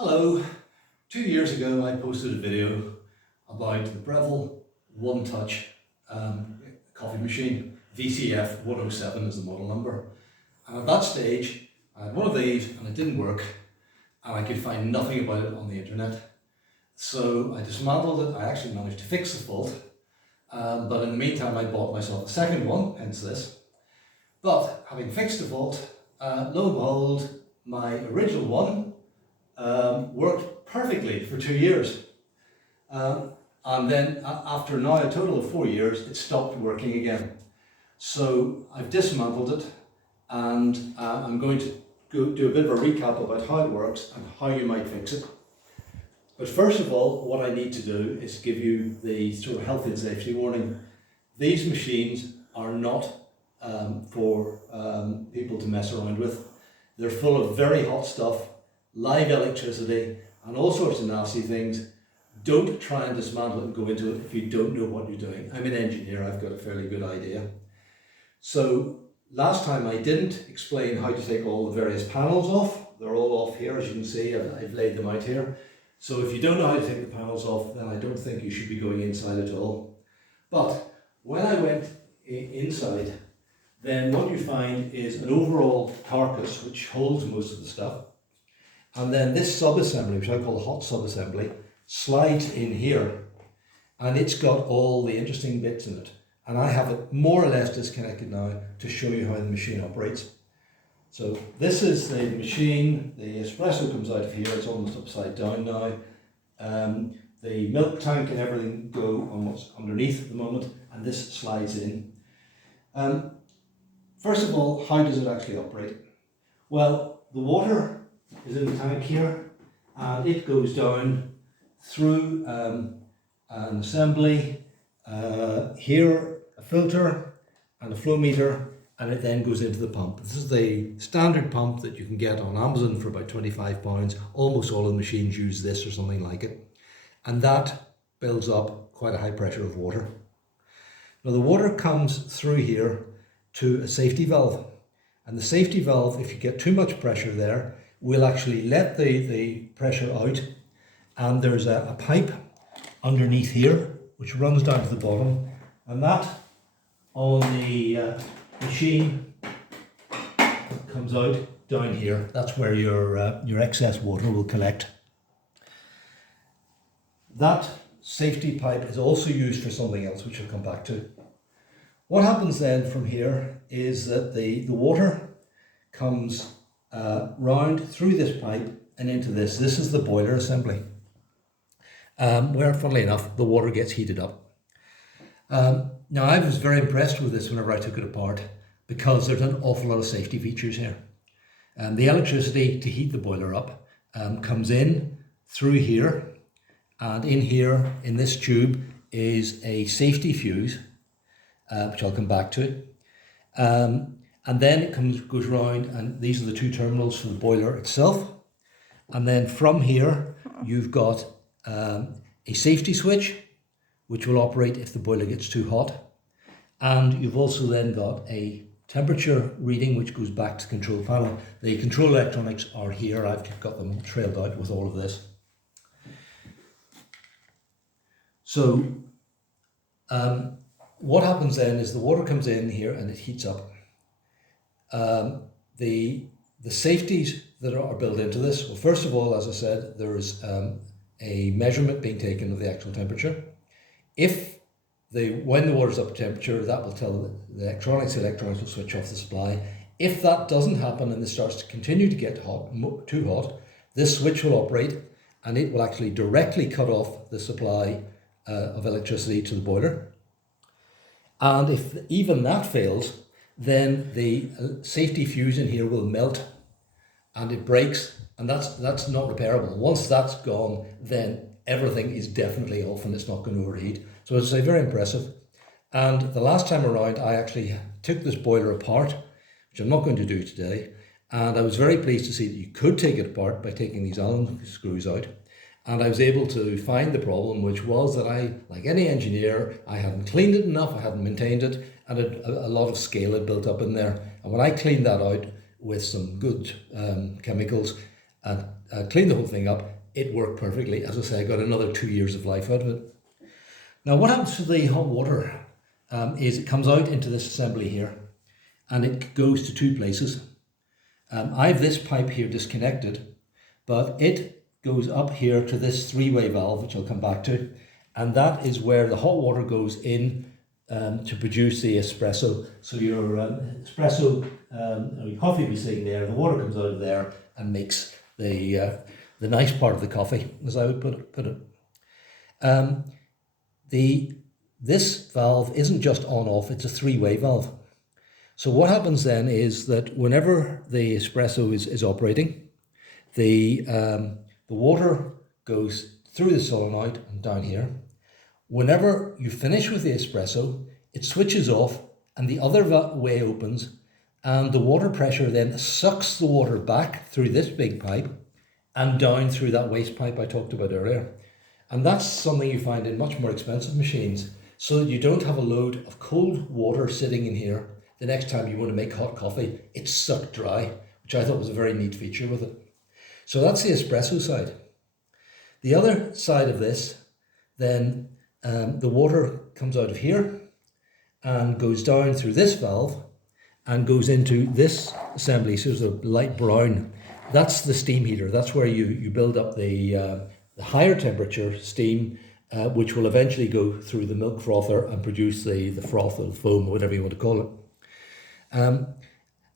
Hello. 2 years ago I posted a video about the Breville One Touch coffee machine. VCF 107 is the model number. And at that stage I had one of these and it didn't work and I could find nothing about it on the internet. So I dismantled it. I actually managed to fix the fault, but in the meantime I bought myself a second one, hence this. But having fixed the fault, lo and behold, my original one worked perfectly for 2 years. And then after now a total of 4 years, it stopped working again. So I've dismantled it and I'm going to do a bit of a recap about how it works and how you might fix it. But first of all, what I need to do is give you the sort of health and safety warning. These machines are not for people to mess around with. They're full of very hot stuff, live electricity, and all sorts of nasty things. Don't try and dismantle it and go into it if you don't know what you're doing. I'm an engineer, I've got a fairly good idea. So last time I didn't explain how to take all the various panels off. They're all off here, as you can see, I've laid them out here. So if you don't know how to take the panels off, then I don't think you should be going inside at all. But when I went inside, then what you find is an overall carcass which holds most of the stuff. And then this sub-assembly, which I call the hot sub-assembly, slides in here and it's got all the interesting bits in it. And I have it more or less disconnected now to show you how the machine operates. So this is the machine. The espresso comes out of here, it's almost upside down now. The milk tank and everything go on what's underneath at the moment, and this slides in. First of all, how does it actually operate? Well, the water is in the tank here and it goes down through an assembly, here a filter and a flow meter, and it then goes into the pump. This is the standard pump that you can get on Amazon for about £25. Almost all of the machines use this or something like it. And that builds up quite a high pressure of water. Now the water comes through here to a safety valve. And the safety valve, if you get too much pressure there, will actually let the pressure out. And there's a pipe underneath here, which runs down to the bottom. And that on the machine comes out down here. That's where your excess water will collect. That safety pipe is also used for something else, which I'll come back to. What happens then from here is that the water comes round through this pipe and into this. This is the boiler assembly, where, funnily enough, the water gets heated up. Now, I was very impressed with this whenever I took it apart, because there's an awful lot of safety features here. The electricity to heat the boiler up comes in through here, and in here, in this tube, is a safety fuse, which I'll come back to. And then it goes round, and these are the two terminals for the boiler itself. And then from here, you've got a safety switch, which will operate if the boiler gets too hot. And you've also then got a temperature reading, which goes back to the control panel. The control electronics are here. I've got them trailed out with all of this. So what happens then is the water comes in here and it heats up. The safeties that are built into this, well, first of all, as I said, there is a measurement being taken of the actual temperature. When the water's up to temperature, that will tell the electronics will switch off the supply. If that doesn't happen and it starts to continue to get too hot, this switch will operate and it will actually directly cut off the supply of electricity to the boiler. And if even that fails, then the safety fuse in here will melt and it breaks, and that's not repairable. Once that's gone, then everything is definitely off and it's not going to overheat. So as I say, very impressive. And the last time around, I actually took this boiler apart, which I'm not going to do today. And I was very pleased to see that you could take it apart by taking these Allen screws out. And I was able to find the problem, which was that I, like any engineer, I hadn't cleaned it enough, I hadn't maintained it, and a lot of scale had built up in there. And when I cleaned that out with some good chemicals, and cleaned the whole thing up. It worked perfectly. As I say, I got another 2 years of life out of it. Now what happens to the hot water is it comes out into this assembly here, and it goes to two places. I have this pipe here disconnected, but it goes up here to this three-way valve, which I'll come back to, and that is where the hot water goes in to produce the espresso. So your espresso or your coffee will be sitting there, the water comes out of there and makes the nice part of the coffee, as I would put it. This valve isn't just on-off, it's a three-way valve. So what happens then is that whenever the espresso is operating, the water goes through the solenoid and down here. Whenever you finish with the espresso, it switches off and the other way opens, and the water pressure then sucks the water back through this big pipe and down through that waste pipe I talked about earlier. And that's something you find in much more expensive machines, so that you don't have a load of cold water sitting in here. The next time you want to make hot coffee, it's sucked dry, which I thought was a very neat feature with it. So that's the espresso side. The other side of this, then the water comes out of here and goes down through this valve and goes into this assembly. So it's a light brown. That's the steam heater. That's where you build up the higher temperature steam, which will eventually go through the milk frother and produce the froth or foam, whatever you want to call it.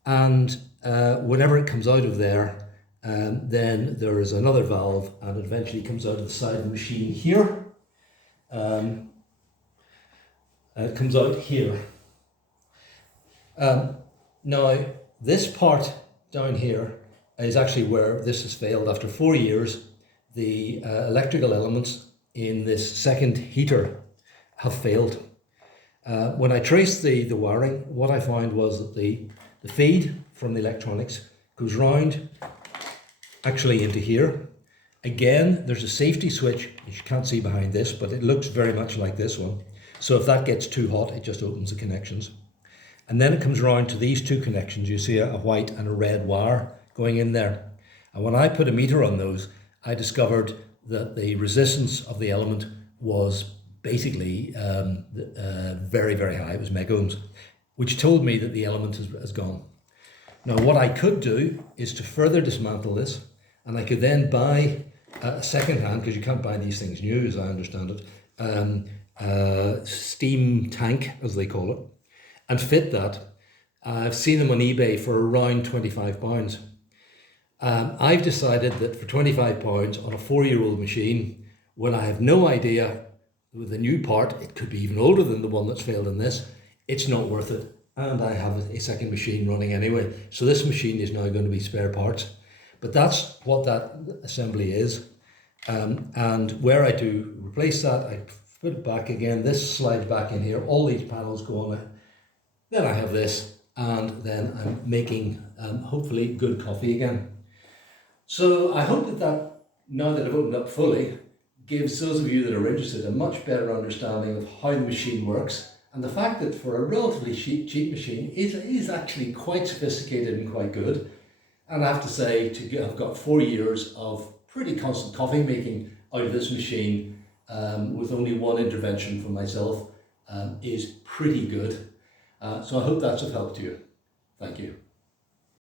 Whenever it comes out of there, then there is another valve, and it eventually comes out of the side of the machine here. It comes out here. Now, this part down here is actually where this has failed. After 4 years, the electrical elements in this second heater have failed. When I traced the wiring, what I found was that the feed from the electronics goes round actually into here. Again, there's a safety switch, which you can't see behind this, but it looks very much like this one. So if that gets too hot, it just opens the connections. And then it comes round to these two connections. You see a white and a red wire going in there. And when I put a meter on those, I discovered that the resistance of the element was basically very, very high. It was megohms, which told me that the element has gone. Now, what I could do is to further dismantle this, and I could then buy a second-hand, because you can't buy these things new, as I understand it, steam tank, as they call it, and fit that. I've seen them on eBay for around £25. I've decided that for £25 on a 4-year-old machine, when I have no idea with the new part, it could be even older than the one that's failed in this, it's not worth it. And I have a second machine running anyway. So this machine is now going to be spare parts. But that's what that assembly is. And where I do replace that, I put it back again. This slides back in here. All these panels go on. Then I have this, and then I'm making hopefully good coffee again. So I hope that now that I've opened up fully, gives those of you that are interested a much better understanding of how the machine works, and the fact that for a relatively cheap machine, it is actually quite sophisticated and quite good. And I have to say, I've got 4 years of pretty constant coffee making out of this machine with only one intervention from myself is pretty good. So I hope that's of help to you. Thank you.